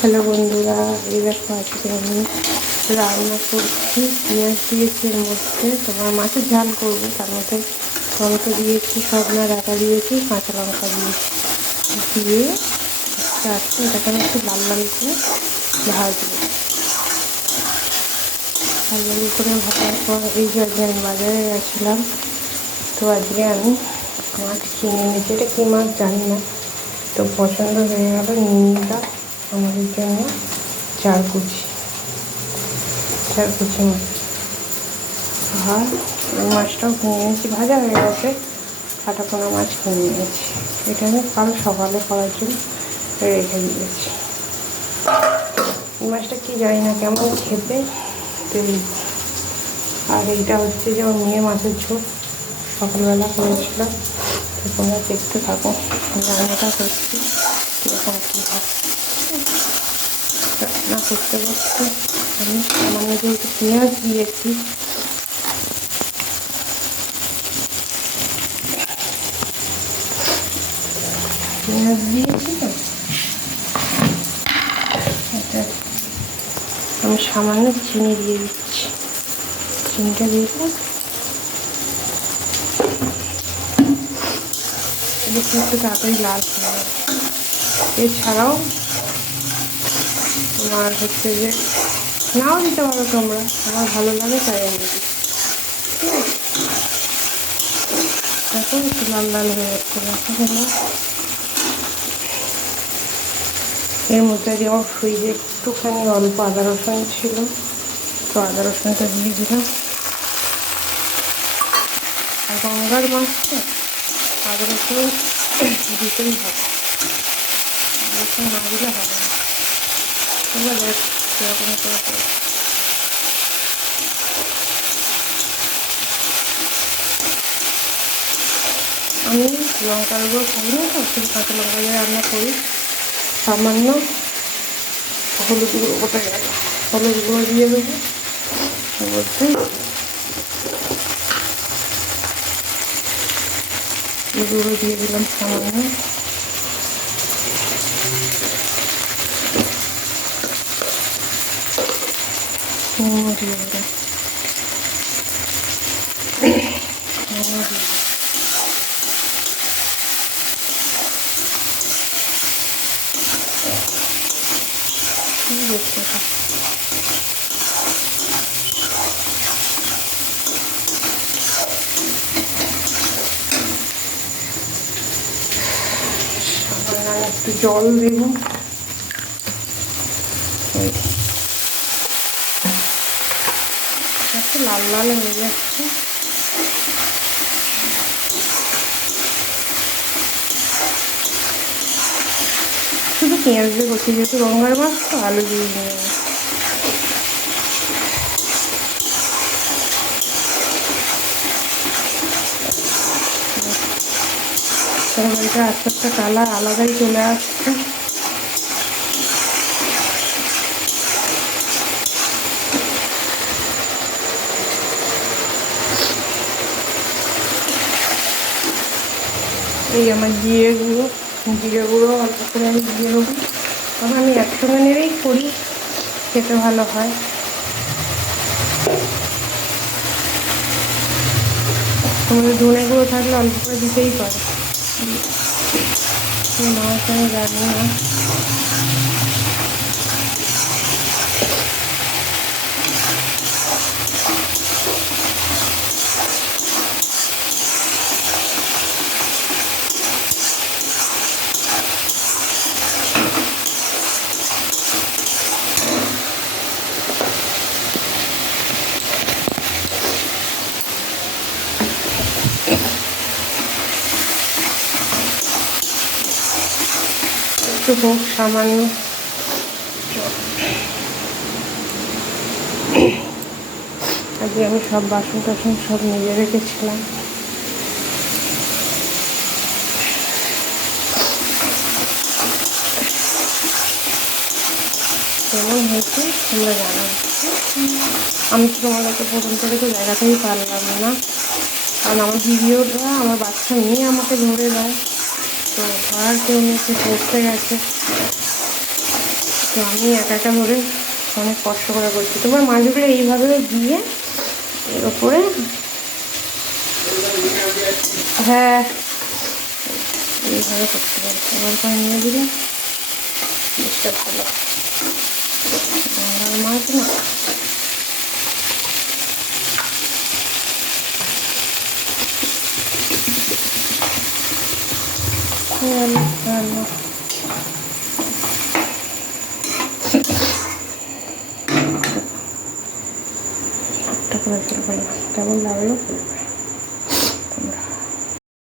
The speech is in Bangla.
হ্যালো বন্ধুরা, এই দেখো আজকে আমি রান্না করছি। পেঁয়াজ দিয়েছি এর মধ্যে, তোমার মাছের ঝাল করবো। তার মধ্যে টমেটো দিয়েছি, সজনা ডাঁটা দিয়েছি, কাঁচা লঙ্কা দিয়েছি, দিয়ে আস্তে আস্তে এটাকে আমি একটু লাল লাল করে ভাজবো। লাল লাল করে ভাজার পর এই যে আজকে আমি বাজারে গেছিলাম, তো আজকে আমি মাছ কিনে এনেছি। এটা কী মাছ জানি না, তো পছন্দ হয়ে গেল, নিমটা আমাদের জন্য চার কুচি মাছ। আর ওই মাছটাও কিনে নিয়েছি, ভাজা হয়ে গেছে। কাটাপোনা মাছ কিনে নিয়েছি, এটা আমি কাল সকালে করার জন্য রেখে দিয়েছি। এই মাছটা কি জানি না কেমন খেতে, আর এইটা হচ্ছে যে আমার মেয়ে মাছের ঝোল সকালবেলা করেছিলাম। তো তোমরা দেখতে থাকো রান্নাটা করছি কীরকম কী হয়। রান্না করতে করতে আমি সামান্য যেহেতু পেঁয়াজ দিয়েছি, তো এটা আমি সামান্য চিনি দিয়ে দিচ্ছি। চিনিটা দিয়ে দেখতে একটু তাড়াতাড়ি লাল হয়ে যাবে। এছাড়াও তোমার হচ্ছে যে নাও দিতে পারো তোমরা, আমার ভালো লাগে তাই আমি দিই। ঠিক আছে, দেখো একটু লাল লাল হয়ে যাচ্ছে। এর মধ্যে দিয়ে আমার ফ্রিজে একটুখানি অল্প আদা রসুন ছিল, তো আদা রসুনটা দিয়ে দিলাম। আর গঙ্গার মাছ তো আদা রসুন দিতেই হবে, আদা রসুন না দিলে হবে না। তোমরা দেখ সেরকম করে আমি লঙ্কার গুঁড়ো খাই না, তো শুধু কাঁচা লঙ্কা দিয়ে রান্না করি। সামান্য হলুদ গুঁড়ো, কোথায় গেল, হলুদ গুঁড়ো দিয়ে দেবো এর মধ্যে। গুঁড়ো দিয়ে দিলাম সামান্য, নুনও দিয়ে দিলাম, নুনও দিয়ে দেখতে থাকি। একটু জল দেব, একটু লাল লাল হয়ে যাচ্ছে। শুধু পেঁয়াজ দিয়ে করছি, যেহেতু গঙ্গার মাছ তো আলু দিয়ে নিয়ে তরকারিটা আস্তে আস্তে কালার আলাদাই চলে আসছে। এই আমার জিরে গুঁড়ো অল্প করে আমি দিয়ে দেবো, তবে আমি একসঙ্গে নেড়েই করি, খেতে ভালো হয়। তোমাদের ধনে গুঁড়ো থাকলে অল্প করে দিতেই পারো, মাছ আমি জানি না। একটু হোক সামান্য, আজকে আমি সব বাসন টাসন সব নিজে রেখেছিলাম। কেমন হয়েছে তোমরা জানাবে। আমি তো তোমাদেরকে প্রথম থেকে তো দেখাতেই পারলাম না, কারণ আমার ভিডিওটা আমার বাচ্চা মেয়ে আমাকে ধরে দেয়, তো আর কেউ নিয়ে পড়তে গেছে, তো তো আমি একা একা ধরে অনেক কষ্ট করে করছি। তোমার মাছগুলো এইভাবে দিয়ে এর ওপরে, হ্যাঁ এইভাবে করতে পারি। এবার করে নিয়ে দিলে জিনিসটা ভালো। বাংলার মাছ না, ভালো কেমন লাগলো?